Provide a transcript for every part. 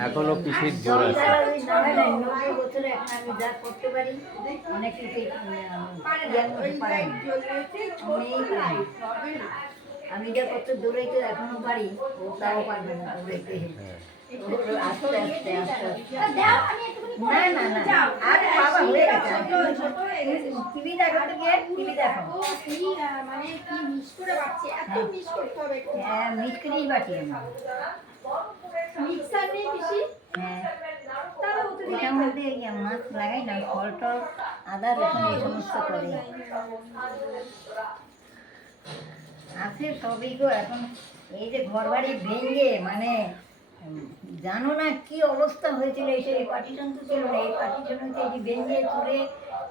এখনও পিসির জোর আছে। আমি যা করতে পারি অনেক কিছু আমি যা করতে দৌড়াইতে এখনও পারি ও তাও পারবে না আস্তে আস্তে আস্তে আস্তে। না না না আরে বাবা হয়ে গেছে। টিভি দেখো তো গিয়ে টিভি দেখো মানে কি? মিস করে পাচ্ছে এত মিস করতে হবে হ্যাঁ মিটকরেই বাটি আমার এটার মধ্যে মাছ লাগাই না ফল টল আদা এই সমস্ত করে আছে সবই গো এখন এই যে ঘর বাড়ি ভেঙে মানে জানো না কি অবস্থা হয়েছিল? এই সেই পার্টিশন তো ছিল না এই পার্টিশন হচ্ছে এই ভেঙে তুলে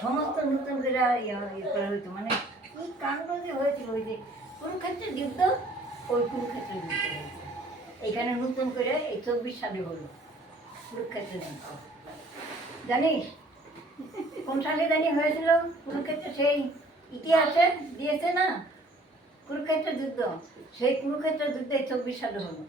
সমস্ত নতুন করে ইয়ে ইয়ে হতো মানে কি কাণ্ড যে হয়েছিল? ওই যে কুরুক্ষেত্রের যুদ্ধ? ওই কুরুক্ষেত্রের যুদ্ধ এখানে নতুন করে এই চব্বিশ সালে হলো। কুরুক্ষেত্রের যুদ্ধ জানিস? কোন সালে জানি হয়েছিল? কুরুক্ষেত্রে সেই ইতিহাসে দিয়েছে না? কুরুক্ষেত্র যুদ্ধ। সেই কুরুক্ষেত্র যুদ্ধে চব্বিশ সালে হলো।